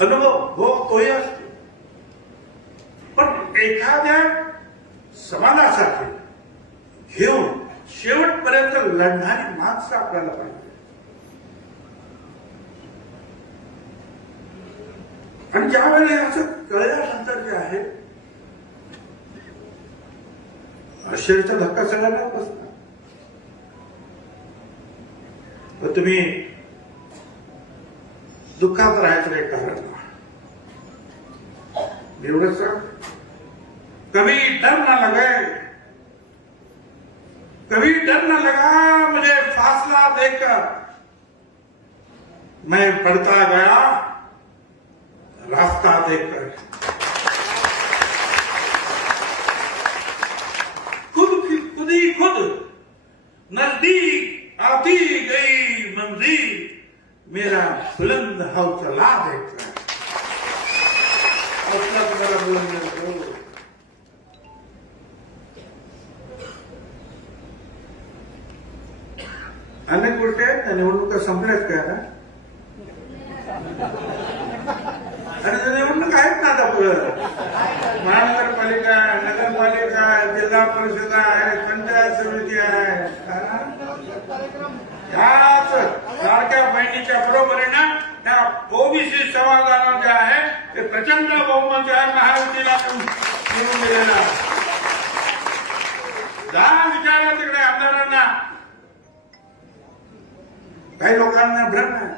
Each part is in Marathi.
अनुभव हो तोही असतो, पण एखाद्या समाजासाठी घेऊन शेवटपर्यंत लढणारी माणसं आपल्याला पाहिजे. आणि ज्या वेळेला असं कळल्यानंतर जे आहे आश्चर्याचा धक्का सगळ्यांना बसला. तर तुम्ही दुःखात राहायचं काही कारण एवढंच. कभी डर न लगे, कभी डर न लगा मुझे फासला देखकर, मैं बढ़ता गया रास्ता देखकर. खुद ही खुद नजदीक आती गई मंजिल, मेरा बुलंद हौसला देखकर. हौसला तुम्हाला बुलंद करो. अनेक गोष्टी आहेत ना, निवडणुका संपल्यात काय ना, आणि निवडणूक आहेत ना आता पुढं. महानगरपालिका, नगरपालिका, जिल्हा परिषद आहे, पंचायत समिती आहे. ह्याच लाडक्या बहिणीच्या बरोबरीनं त्या ओबीसी समाजानं जे आहे ते प्रचंड बहुमत जे आहे महायुतीला निवडून दिलेला. जा विचारा तिकडे आमदारांना. काही लोकांना भ्रम आहे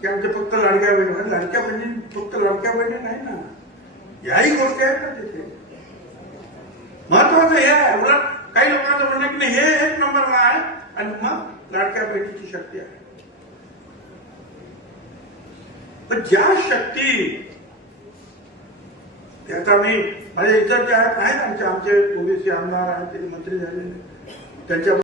की आमच्या फक्त लाडक्या बहिणी, लाडक्या बहिणी फक्त लाडक्या बहिणी नाही ना, याही गोष्टी आहेत ना तिथे. महत्वाचं हे आहे. उलट काही लोकांचं म्हणणं की हे एक नंबरला आहे आणि मग लाडक्या बहिणीची शक्ती आहे. पण ज्या शक्ती आता मी माझ्या इतर जे आहेत आमचे ओबीसी आमदार आहेत, ते मंत्री झालेले, त्यांच्या